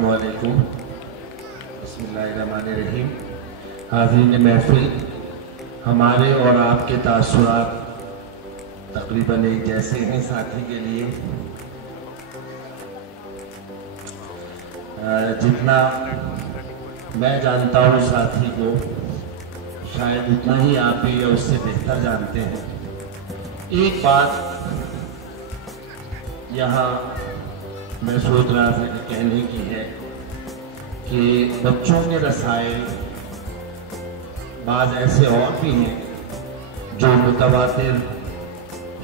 अस्सलामुअलैकुम, बिस्मिल्लाहिर्रहमानिर्रहीम। हाज़रीन महफ़िल, हमारे और आपके तासुरात तकरीबन एक जैसे हैं साथी के लिए। जितना मैं जानता हूँ साथी को, शायद उतना ही आप भी या उससे बेहतर जानते हैं। एक बात यहाँ मैं सोच रहा था कि कहने की है कि बच्चों के रसायल बाज़ ऐसे और भी हैं जो मुतवातिर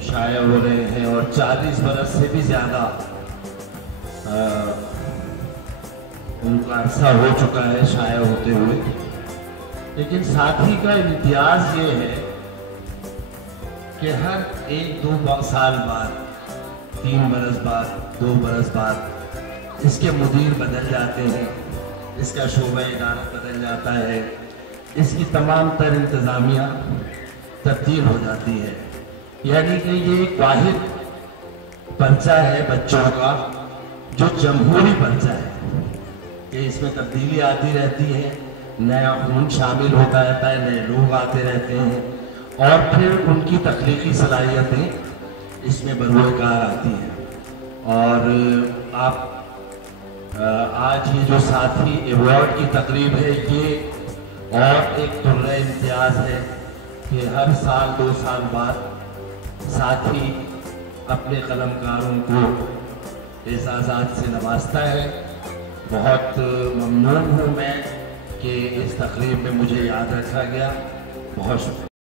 शाया हो रहे हैं और 40 बरस से भी ज़्यादा उनका अरसा हो चुका है शाया होते हुए। लेकिन साथी का इम्तियाज़ ये है कि हर 1-2 साल बाद, 3 बरस बाद, 2 बरस बाद इसके मुदीर बदल जाते हैं, इसका शोबा इदारत बदल जाता है, इसकी तमाम तर इंतज़ामिया तब्दील हो जाती है। यानी कि ये एक वाहिद पर्चा है बच्चों का जो जमहूरी पर्चा है कि इसमें तब्दीली आती रहती है, नया खून शामिल होता रहता है, नए लोग आते रहते हैं और फिर उनकी तख्लीकी सलाहियतें इसमें बरूएकार आती हैं। और आप आज ये जो साथी अवार्ड की तकरीब है, ये और एक तुर्रा इम्तियाज़ है कि हर साल 2 साल बाद साथी अपने कलमकारों को एजाज़ात से नवाजता है। बहुत ममनून हूँ मैं कि इस तकरीब में मुझे याद रखा गया। बहुत शुक्रिया।